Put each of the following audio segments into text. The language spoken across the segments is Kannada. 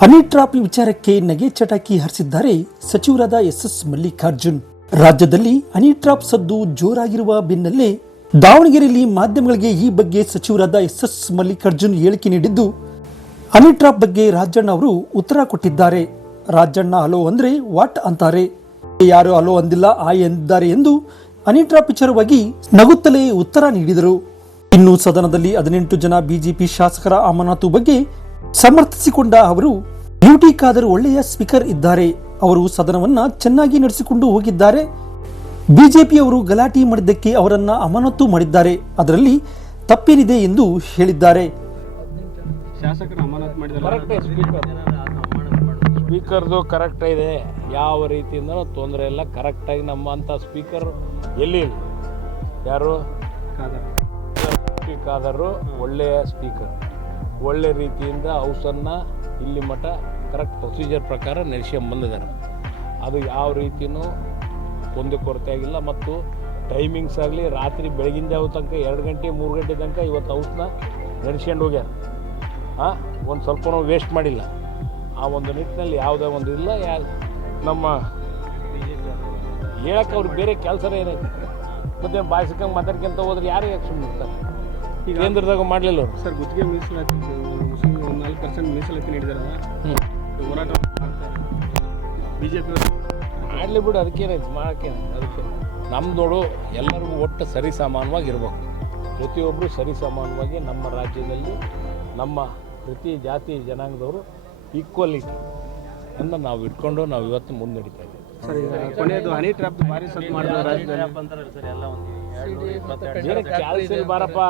ಹನಿ ಟ್ರಾಪ್ ವಿಚಾರಕ್ಕೆ ನಗೆ ಚಟಾಕಿ ಹರಿಸಿದ್ದಾರೆ ಸಚಿವರಾದ ಎಸ್ ಮಲ್ಲಿಕಾರ್ಜುನ್. ರಾಜ್ಯದಲ್ಲಿ ಹನಿ ಟ್ರಾಪ್ ಸದ್ದು ಜೋರಾಗಿರುವ ಬೆನ್ನಲ್ಲೇ ದಾವಣಗೆರೆಯಲ್ಲಿ ಮಾಧ್ಯಮಗಳಿಗೆ ಈ ಬಗ್ಗೆ ಸಚಿವರಾದ ಎಸ್ ಮಲ್ಲಿಕಾರ್ಜುನ್ ಹೇಳಿಕೆ ನೀಡಿದ್ದು, ಹನಿ ಟ್ರಾಪ್ ಬಗ್ಗೆ ರಾಜಣ್ಣ ಅವರು ಉತ್ತರ ಕೊಟ್ಟಿದ್ದಾರೆ. ರಾಜಣ್ಣ ಹಲೋ ಅಂದ್ರೆ ವಾಟ್ ಅಂತಾರೆ, ಯಾರು ಹಲೋ ಅಂದಿಲ್ಲ ಆಯ್ ಎಂದಿದ್ದಾರೆ ಎಂದು ಹನಿ ಟ್ರಾಪ್ ವಿಚಾರವಾಗಿ ನಗುತ್ತಲೇ ಉತ್ತರ ನೀಡಿದರು. ಇನ್ನು ಸದನದಲ್ಲಿ 18 ಜನ ಬಿಜೆಪಿ ಶಾಸಕರ ಅಮಾನತು ಬಗ್ಗೆ ಸಮರ್ಥಿಸಿಕೊಂಡ ಅವರು, ಬ್ಯೂಟಿ ಖಾದರ್ ಒಳ್ಳೆಯ ಸ್ಪೀಕರ್ ಇದ್ದಾರೆ, ಅವರು ಸದನವನ್ನ ಚೆನ್ನಾಗಿ ನಡೆಸಿಕೊಂಡು ಹೋಗಿದ್ದಾರೆ. ಬಿಜೆಪಿಯವರು ಗಲಾಟೆ ಮಾಡಿದ್ದಕ್ಕೆ ಅವರನ್ನ ಅಮಾನತು ಮಾಡಿದ್ದಾರೆ, ಅದರಲ್ಲಿ ತಪ್ಪೇನಿದೆ ಎಂದು ಹೇಳಿದ್ದಾರೆ. ಸ್ಪೀಕರ್ದು ಕರೆಕ್ಟ್ ಇದೆ, ಯಾವ ರೀತಿಯಿಂದ ತೊಂದರೆ ಇಲ್ಲ. ಕರೆಕ್ಟಾಗಿ ನಮ್ಮಂಥ ಸ್ಪೀಕರ್ ಎಲ್ಲಿ ಯಾರು ಖಾದರ್ ಒಳ್ಳೆಯ ಸ್ಪೀಕರ್, ಒಳ್ಳೆ ರೀತಿಯಿಂದ ಹೌಸನ್ನು ಇಲ್ಲಿ ಮಠ ಕರೆಕ್ಟ್ ಪ್ರೊಸೀಜರ್ ಪ್ರಕಾರ ನಡೆಸ್ಕೊಂಬಂದಿದ್ದಾರೆ. ಅದು ಯಾವ ರೀತಿಯೂ ಕೊರತೆ ಆಗಿಲ್ಲ. ಮತ್ತು ಟೈಮಿಂಗ್ಸ್ ಆಗಲಿ ರಾತ್ರಿ ಬೆಳಗಿನ ಜಾವ ತನಕ 2 ಗಂಟೆ 3 ಗಂಟೆ ತನಕ ಇವತ್ತು ಹೌಸ್ನ ನಡೆಸ್ಕೊಂಡು ಹೋಗ್ಯಾರ. ಒಂದು ಸ್ವಲ್ಪನೂ ವೇಸ್ಟ್ ಮಾಡಿಲ್ಲ. ಆ ಒಂದು ನಿಟ್ಟಿನಲ್ಲಿ ಯಾವುದೇ ಒಂದು ಇಲ್ಲ. ನಮ್ಮ ಹೇಳಕ್ಕೆ ಅವ್ರಿಗೆ ಬೇರೆ ಕೆಲಸನೇ ಏನೈತೆ, ಮತ್ತು ಬಾಯಿಸ್ಕಂಗೆ ಮಾತಾಡ್ಕೊಂತ ಹೋದ್ರೆ ಯಾರು ಆ್ಯಕ್ಷನ್ ಮಾಡ್ತಾರೆ? ಈಗ ಕೇಂದ್ರದಾಗ ಮಾಡಲಿಲ್ಲ ಅವರು. ಸರ್, ಗುತ್ತಿಗೆ ಮೀಸಲಾತಿ 4% ಮೀಸಲಾತಿ ನೀಡಿದಾರಲ್ಲ, ಹೋರಾಟ ಬಿಜೆಪಿ ಮಾಡಲಿ ಬಿಡು, ಅದಕ್ಕೇನೈತೆ ಮಾಡೋಕ್ಕೇನೆ. ಅದಕ್ಕೆ ನಮ್ದು ನೋಡು, ಎಲ್ಲರಿಗೂ ಒಟ್ಟು ಸರಿ ಸಮಾನವಾಗಿ ಇರಬೇಕು. ಪ್ರತಿಯೊಬ್ಬರು ಸರಿ ಸಮಾನವಾಗಿ ನಮ್ಮ ರಾಜ್ಯದಲ್ಲಿ ನಮ್ಮ ಪ್ರತಿ ಜಾತಿ ಜನಾಂಗದವರು ಈಕ್ವಾಲಿಟಿ ಅನ್ನು ನಾವು ಇಟ್ಕೊಂಡು ನಾವು ಇವತ್ತು ಮುನ್ನಡೀತಾ ಇದ್ದೀವಿ. ಸರ್, ಕೊನೆಯದು ಹನಿ ಟ್ರಾಪ್ ಭಾರಿ ಸದ್ದು ಮಾಡಿದ್ರು ಏನು ಕ್ಯಾಲ್ಸ್ ಇಲ್ಲ ಬಾರಪ್ಪ.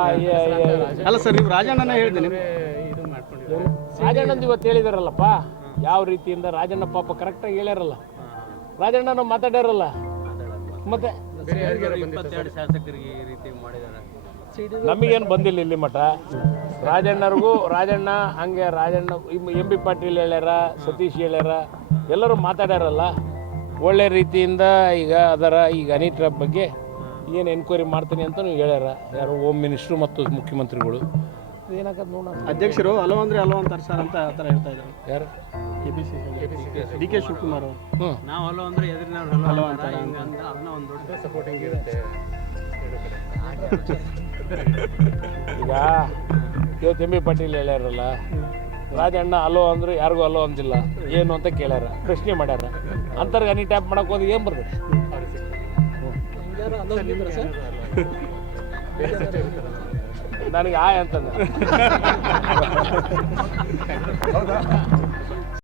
ಅಲ್ಲ ಸರ್, ನೀವು ರಾಜಣ್ಣನ ಹೇಳ್ತೀನಿ, ರಾಜಣ್ಣಂದು ಇವತ್ತು ಹೇಳಿದಾರಲ್ಲಪ್ಪ, ಯಾವ ರೀತಿಯಿಂದ ರಾಜಣ್ಣ ಪಾಪ ಕರೆಕ್ಟಾಗಿ ಹೇಳ್ಯಾರಲ್ಲ. ರಾಜಣ್ಣನ ಮಾತಾಡ್ಯಾರಲ್ಲ, ಮತ್ತೆ ನಮಗೇನು ಬಂದಿಲ್ಲ ಇಲ್ಲಿ ಮಠ. ರಾಜಣ್ಣರಿಗೂ ರಾಜಣ್ಣ ಹಂಗೆ ರಾಜಣ್ಣ ಎಂ ಬಿ ಪಾಟೀಲ್ ಹೇಳ್ಯಾರ, ಸತೀಶ್ ಹೇಳ್ಯಾರ, ಎಲ್ಲರೂ ಮಾತಾಡ್ಯಾರಲ್ಲ ಒಳ್ಳೆ ರೀತಿಯಿಂದ. ಈಗ ಅದರ ಈಗ ಹನಿ ಟ್ರಾಪ್ ಬಗ್ಗೆ ಏನು ಎನ್ಕ್ವೈರಿ ಮಾಡ್ತೀನಿ ಅಂತಲೂ ಹೇಳ್ಯಾರ ಯಾರು, ಹೋಮ್ ಮಿನಿಸ್ಟ್ರು ಮತ್ತು ಮುಖ್ಯಮಂತ್ರಿಗಳು. ಏನಾಗತ್ತೆ ನೋಡೋಣ. ಅಧ್ಯಕ್ಷರು ಹಲೋ ಅಂದರೆ ಹಲೋ ಅಂತಾರೆ ಸರ್ ಅಂತ ಆ ಥರ ಹೇಳ್ತಾ ಇದ್ದಾರೆ. ಯಾರು? D K Shivakumar. ನಾವು ಹಲೋ ಅಂದರೆ ಎದುರಿನವ್ರು ಹಲೋ ಅಂತಾರೆ, ಅದನ್ನ ಒಂದು ದೊಡ್ಡ ಸಪೋರ್ಟಿಂಗ್ ಇರುತ್ತೆ. ಈಗ ಇವತ್ತು ಎಂ ಬಿ ಪಾಟೀಲ್ ಹೇಳ್ಯಾರಲ್ಲ, ರಾಜಣ್ಣ ಹಲೋ ಅಂದ್ರೆ ಯಾರಿಗೂ ಹಲೋ ಅಂದಿಲ್ಲ ಏನು ಅಂತ ಕೇಳ್ಯಾರ, ಪ್ರಶ್ನೆ ಮಾಡ್ಯಾರ. ಅಂತರ್ಗ ಹನಿ ಟ್ಯಾಪ್ ಮಾಡಕ್ಕೆ ಹೋದ್ರೆ ಏನು ಬರ್ತದೆ? ನನಗೆ ಆಯ್ ಅಂತಂದ